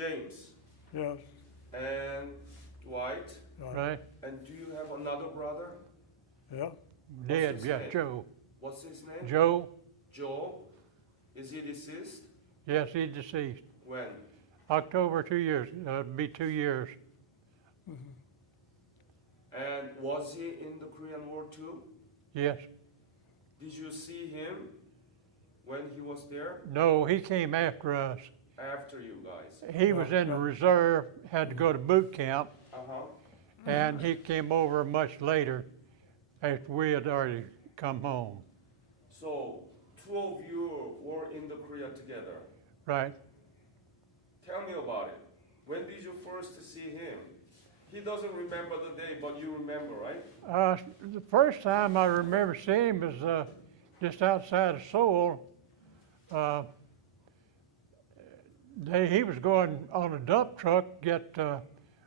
James. Yes. And Dwight. Right? And do you have another brother? Yeah. Dead, his yeah, name? Joe. What's his name? Joe, Joe. Is he deceased? yes, he's deceased. When? October, 2 years, be 2 years. And was he in the Korean War too? Yes. Did you see him when he was there? No, he came after us. After you guys? He was in the reserve, had to go to boot camp, Uh-huh. and he came over much later after we had already come home. So, two of you were in the Korea together. Right? Tell me about it. When did you first see him? He doesn't remember the day, but you remember, right? The first time I remember seeing him was just outside of Seoul. He was going on a dump truck,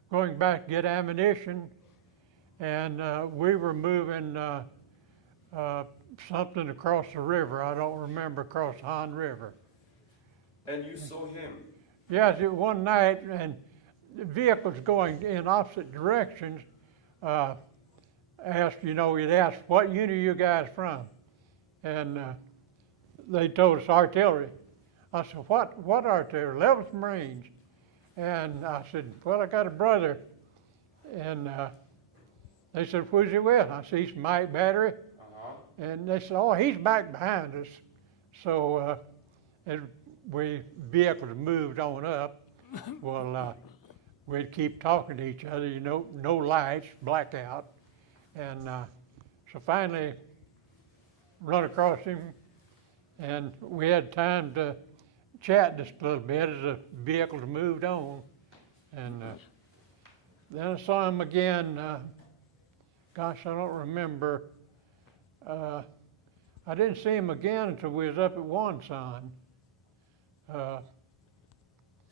going back to get ammunition, and we were moving something across the river. I don't remember, across the Han River. And you saw him. Yes, one night, and the vehicles going in opposite directions. We'd asked, what unit are you guys from? And they told us artillery. I said, what artillery? 11th Marines. And I said, well, I got a brother. And they said, who's he with? I said, he's Mike Battery. Uh-huh. And they said, oh, he's back behind us. So vehicles moved on up. Well, we'd keep talking to each other, no lights, blackout. And so finally run across him, and we had time to chat just a little bit as the vehicles moved on. And then I saw him again, gosh, I don't remember. I didn't see him again until we was up at Wonsan. So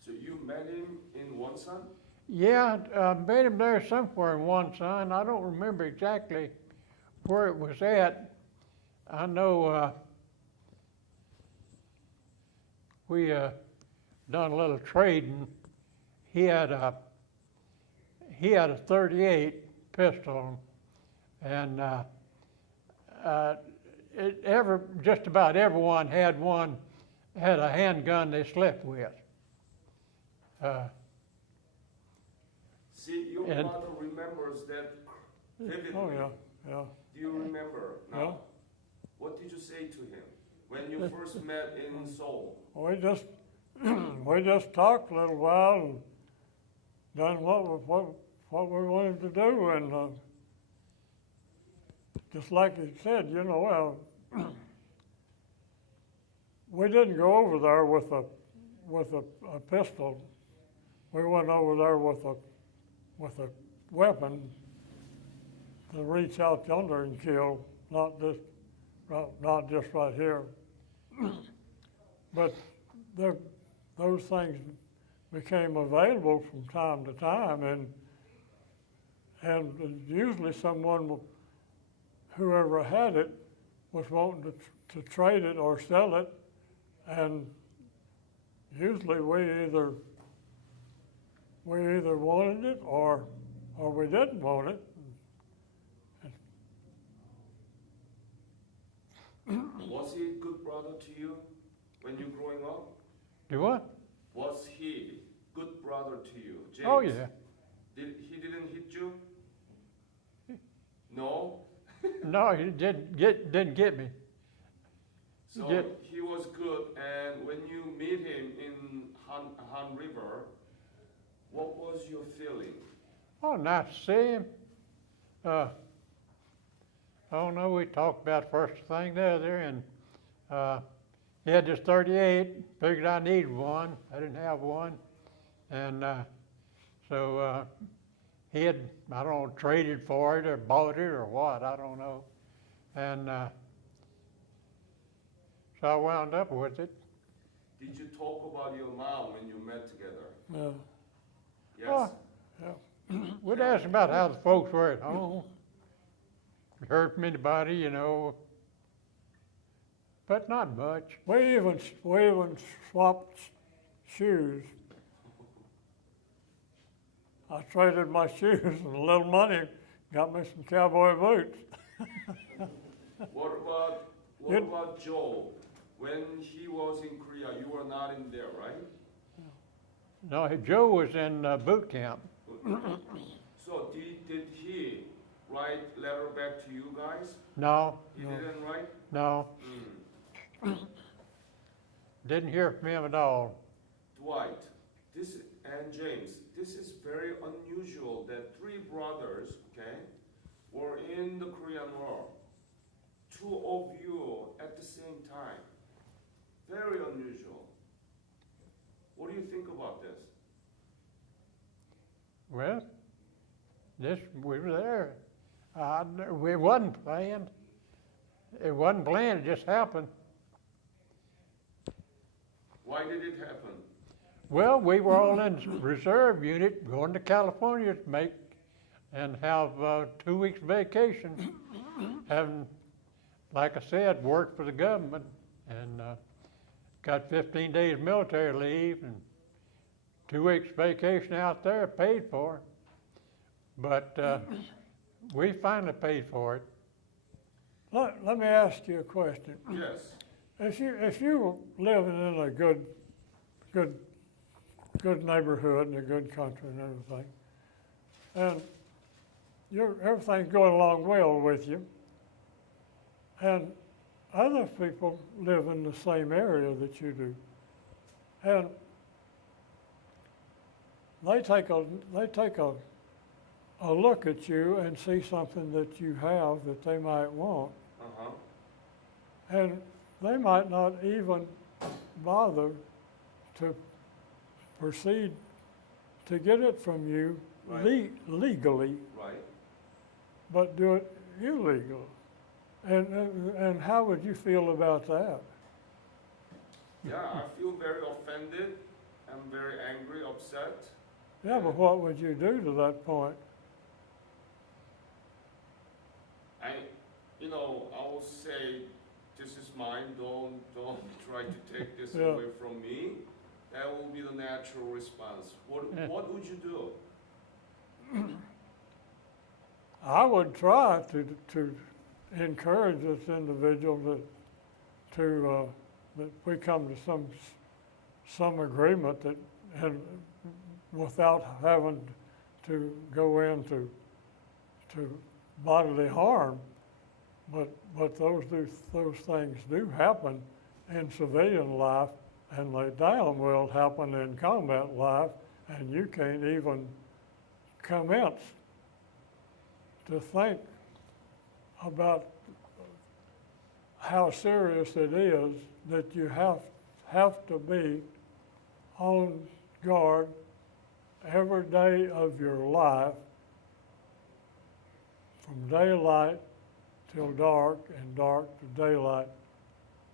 you met him in Wonsan? Yeah, I met him there somewhere in Wonsan. I don't remember exactly where it was at. I know we done a little trading. He had a 38 pistol, and just about everyone had a handgun they slept with. See, your brother remembers that vividly. Oh, yeah, yeah. Do you remember now? Yeah. What did you say to him when you first met in Seoul? We just talked a little while and done what we wanted to do, and just like he said, we didn't go over there with a pistol. We went over there with a weapon to reach out yonder and kill, not just right here. But those things became available from time to time, and usually whoever had it was wanting to trade it or sell it, and usually we either wanted it or we didn't want it. Was he a good brother to you when you were growing up? Do what? Was he good brother to you, James? Oh, yeah. He didn't hit you? No? No, he didn't get me. So Yeah. he was good, and when you meet him in Han River, what was your feeling? Oh, nice to see him. I don't know, we talked about first thing the other, and he had this 38, figured I needed one. I didn't have one. And so he had, I don't know, traded for it or bought it or what, I don't know. And so I wound up with it. Did you talk about your mom when you met together? Yeah. Yes? Oh, Yeah. we'd ask about how the folks were at home. We heard from anybody, but not much. We even swapped shoes. I traded my shoes and a little money, got me some cowboy boots. What about Joe? When he was in Korea, you were not in there, right? No, Joe was in boot camp. So did he write letter back to you guys? No, He didn't write? no, didn't hear from him at all. Dwight, and James, this is very unusual that three brothers, okay, were in the Korean War. Two of you at the same time. Very unusual. What do you think about this? Well, we were there. We wasn't planned. It wasn't planned, it just happened. Why did it happen? Well, we were all in reserve unit going to California to make and have 2 weeks vacation. Having, like I said, worked for the government and got 15 days military leave and 2 weeks vacation out there paid for. But we finally paid for it. Let me ask you a question. Yes. If you were living in a good neighborhood and a good country and everything, and everything's going along well with you, and other people live in the same area that you do, and they take a look at you and see something that you have that they might want, and they might not even bother to proceed to get it from you Right. legally, Right. but do it illegal. And how would you feel about that? Yeah, I feel very offended. I'm very angry, upset. Yeah, but what would you do to that point? I will say, this is mine. Don't try to take this Yeah. away from me. That will be the natural response. What would you do? I would try to encourage this individual that we come to some agreement that, and without having to go into bodily harm, but those things do happen in civilian life, and they damn well happen in combat life, and you can't even commence to think about how serious it is that you have to be on guard every day of your life, from daylight till dark and dark to daylight.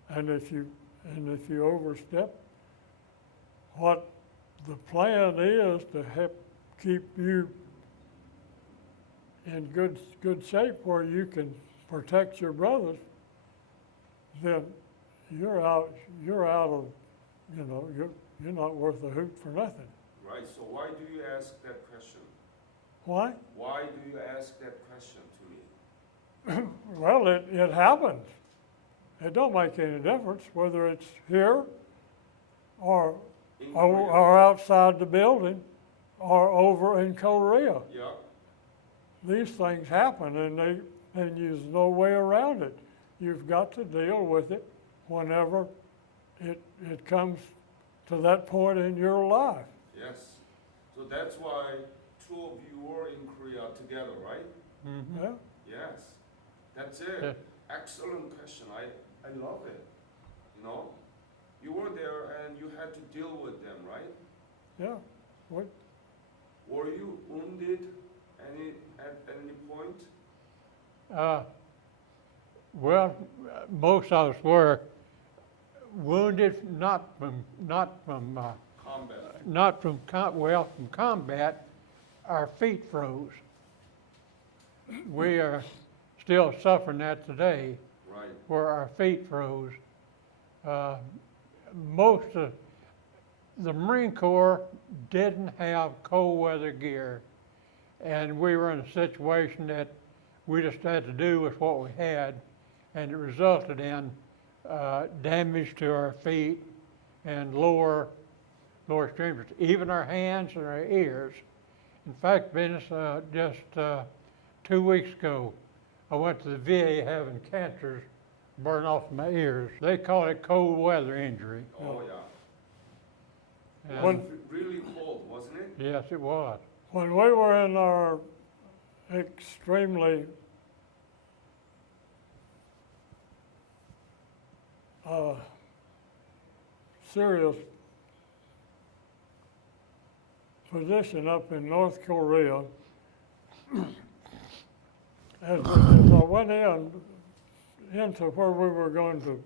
And if you overstep what the plan is to help keep you in good shape where you can protect your brothers, then you're out of, you're not worth a hoot for nothing. Right, so why do you ask that question? Why? Why do you ask that question to me? Well, it happens. It don't make any difference whether it's here or In Korea? or outside the building or over in Korea. Yeah. These things happen, and there's no way around it. You've got to deal with it whenever it comes to that point in your life. Yes. So that's why two of you were in Korea together, right? Mm-hmm. Yeah. Yes. That's it. Yeah. Excellent question. I love it. You were there and you had to deal with them, right? Yeah. What? Were you wounded at any point? Well, most of us were wounded, not from Combat. from combat. Our feet froze. We are still suffering that today, Right. where our feet froze. Most the Marine Corps didn't have cold weather gear, and we were in a situation that we just had to do with what we had, and it resulted in damage to our feet and lower extremities, even our hands and our ears. In fact, Venus, just 2 weeks ago, I went to the VA having cancers burn off my ears. They call it cold weather injury. Oh, yeah. And- It was really cold, wasn't it? Yes, it was. When we were in our extremely serious position up in North Korea, as I went into where we were going to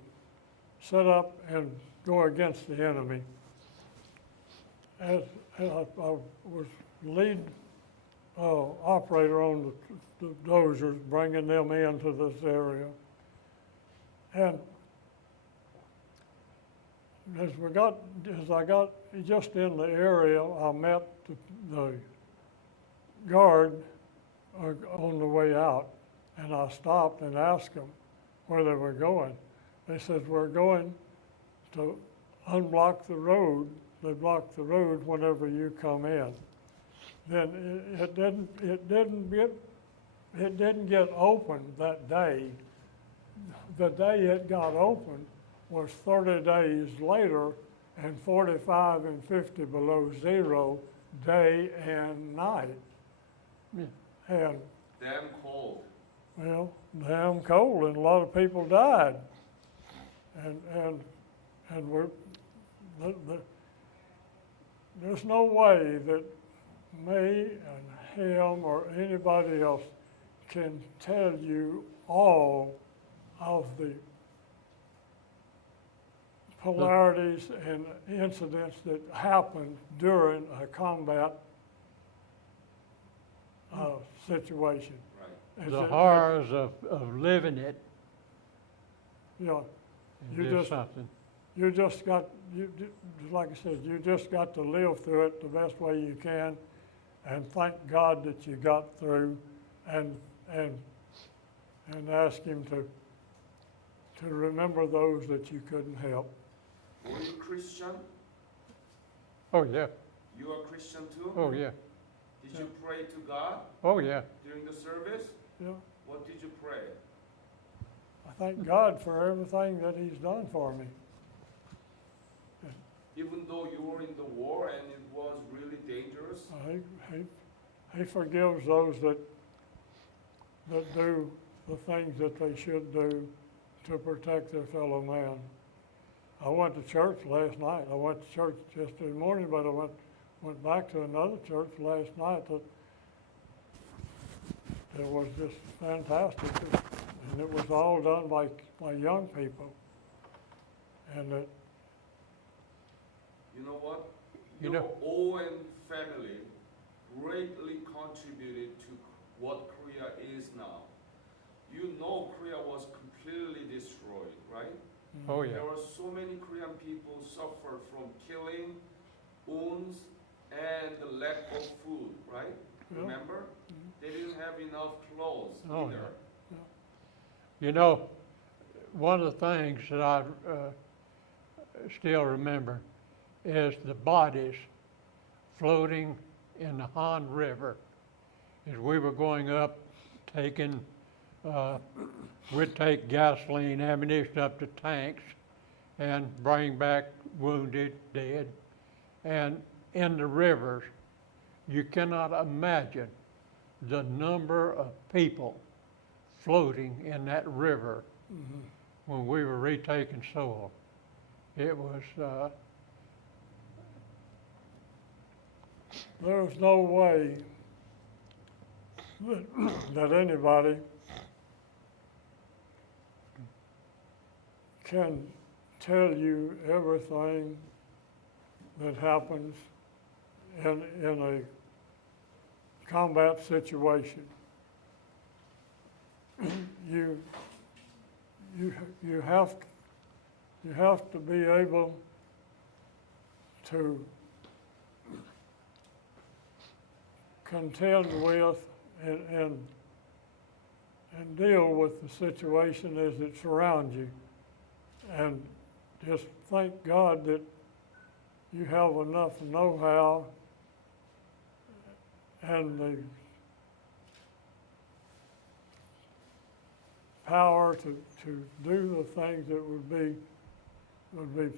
set up and go against the enemy, as I was lead operator on the dozers, bringing them into this area. And as I got just in the area, I met the guard on the way out, and I stopped and asked them where they were going. They said, "We're going to unblock the road. They block the road whenever you come in." Then it didn't get open that day. The day it got open was 30 days later, and 45 and 50 below zero, day and night. Yeah. And, Damn cold. well, damn cold, and a lot of people died. And we're, there's no way that me and him or anybody else can tell you all of the polarities and incidents that happened during a combat situation. Right. Is The it- horrors of living it You know, is You just just- something. you just got, like I said, you just got to live through it the best way you can, and thank God that you got through, and ask Him to remember those that you couldn't help. Were you Christian? Oh, yeah. You are Christian too? Oh, yeah. Did you pray to God Oh, yeah. during the service? You know, What did you pray? I thank God for everything that He's done for me. Even though you were in the war and it was really dangerous? He forgives those that do the things that they should do to protect their fellow man. I went to church last night. I went to church yesterday morning, but I went back to another church last night that was just fantastic. And it was all done by young people. And it, You know what? You Your know- Owen family greatly contributed to what Korea is now. You know Korea was completely destroyed, right? Oh, yeah. There were so many Korean people suffered from killing, wounds, and the lack of food, right? Yeah. Remember? They didn't have enough clothes Oh, either. You know, one of the things that I still remember is the bodies floating in the Han River as we were going up, taking, we'd take gasoline, ammunition up to tanks and bring back wounded, dead. And in the rivers, you cannot imagine the number of people floating in that river when we were retaking Seoul. It was, there's no way that anybody can tell you everything that happens in a combat situation. You have to be able to contend with and deal with the situation as it surrounds you. And just thank God that you have enough know-how and the power to do the things that would be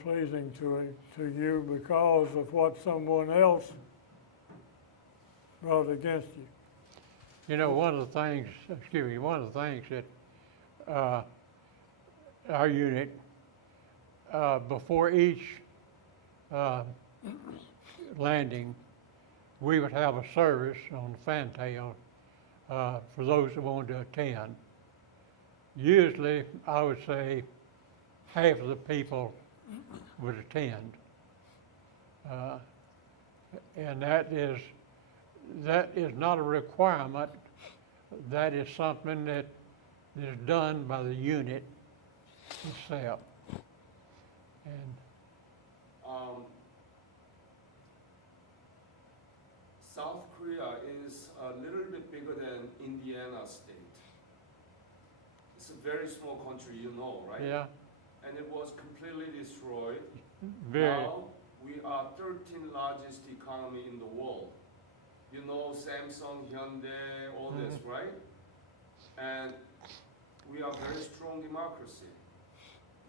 pleasing to you because of what someone else brought against you. You know, one of the things that our unit, before each landing, we would have a service on the fantail for those that wanted to attend. Usually, I would say half of the people would attend. And that is not a requirement. That is something that is done by the unit itself. And South Korea is a little bit bigger than Indiana state. It's a very small country, you know, right? yeah, And it was completely destroyed. very. Now we are 13th largest economy in the world. You know, Samsung, Hyundai, all this, right? And we are very strong democracy.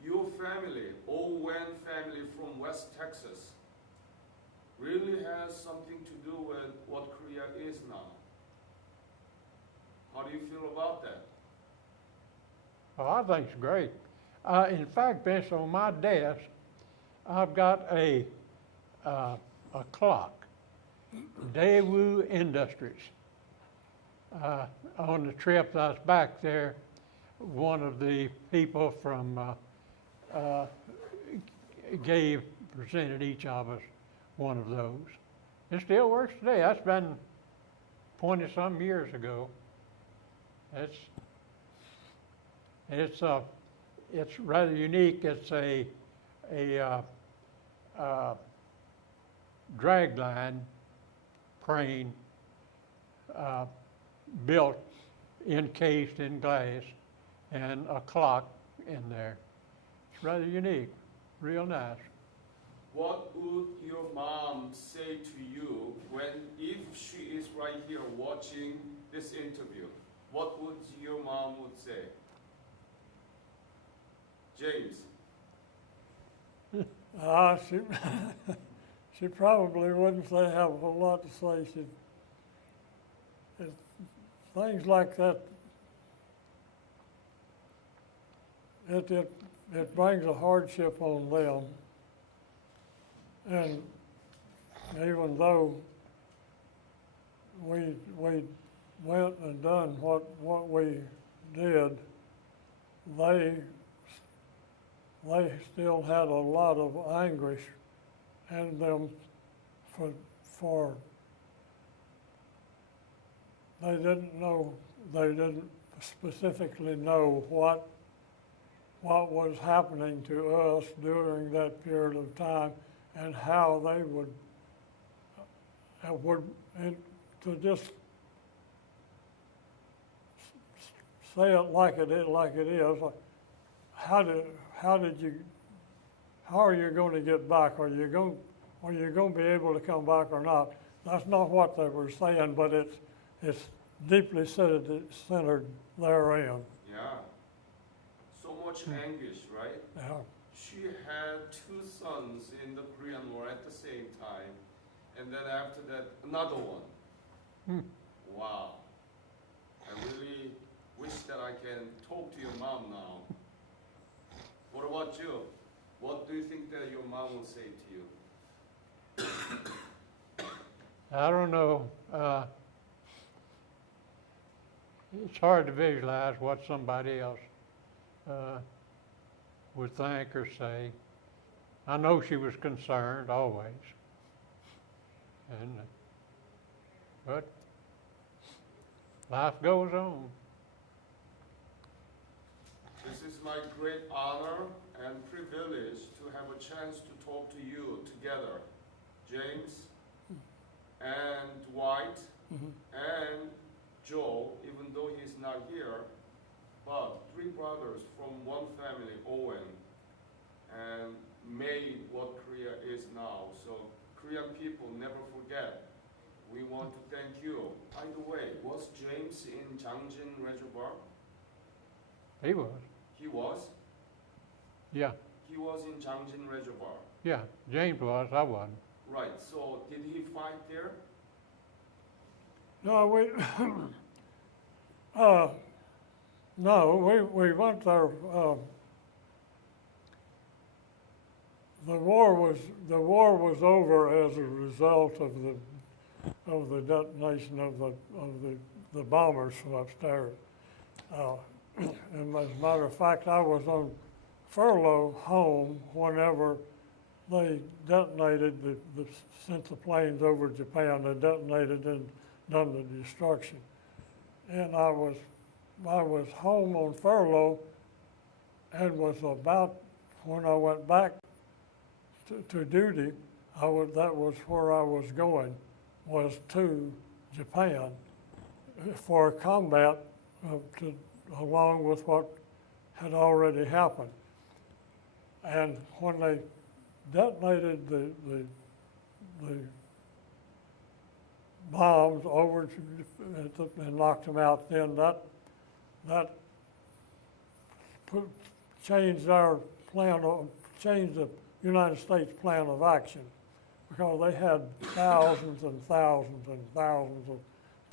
Your family, Owen family from West Texas, really has something to do with what Korea is now. How do you feel about that? Oh, I think it's great. In fact, Vince, on my desk, I've got a clock, Daewoo Industries. On the trip I was back there, one of the people from presented each of us one of those. It still works today. That's been 20-some years ago. It's rather unique. It's a drag line crane built, encased in glass, and a clock in there. It's rather unique, real nice. What would your mom say to you if she is right here watching this interview? What would your mom would say? James. She probably wouldn't have a whole lot to say. Things like that, it brings a hardship on them. And even though we went and done what we did, they still had a lot of anguish in them for they didn't specifically know what was happening to us during that period of time and how they would to just say it like it is, like how are you going to get back? Are you going to be able to come back or not? That's not what they were saying, but it's deeply centered therein. Yeah. So much anguish, right? Yeah. She had 2 sons in the Korean War at the same time, and then after that, another one. Wow. I really wish that I can talk to your mom now. What about you? What do you think that your mom will say to you? I don't know. It's hard to visualize what somebody else would think or say. I know she was concerned always, but life goes on. This is my great honor and privilege to have a chance to talk to you together James, and Dwight, Mhm. and Joe, even though he's not here, but three brothers from one family, Owen, and made what Korea is now. So Korean people never forget. We want to thank you. By the way, was James in Jangjin Reservoir? He was, He was? yeah, He was in Jangjin Reservoir. yeah. James was, I wasn't. Right, so did he fight there? No, we went there, the war was over as a result of the detonation of the bombers from upstairs. And as a matter of fact, I was on furlough home whenever they detonated sent the planes over Japan. They detonated and done the destruction. And I was home on furlough, and was about, when I went back to duty, that was where I was going, was to Japan for combat along with what had already happened. And when they detonated the bombs over and knocked them out, then that changed our plan, changed the United States plan of action, because they had thousands and thousands and thousands of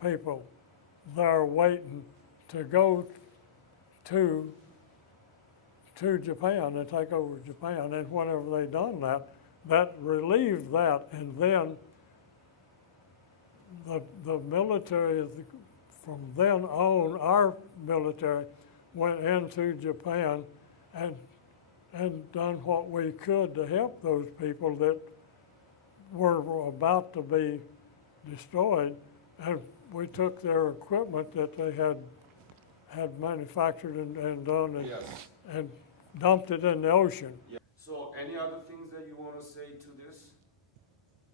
people there waiting to go to Japan and take over Japan. And whenever they done that, that relieved that, and then the military, from then on, our military went into Japan and done what we could to help those people that were about to be destroyed. And we took their equipment that they had manufactured and done Yes. and dumped it in the ocean. Yeah. So any other things that you want to say to this?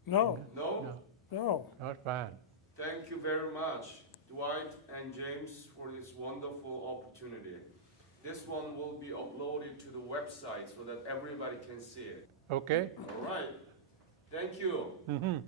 No, No? No, no. that's fine. Thank you very much, Dwight and James, for this wonderful opportunity. This one will be uploaded to the website so that everybody can see it. Okay? All right. Thank you. Mm-hmm.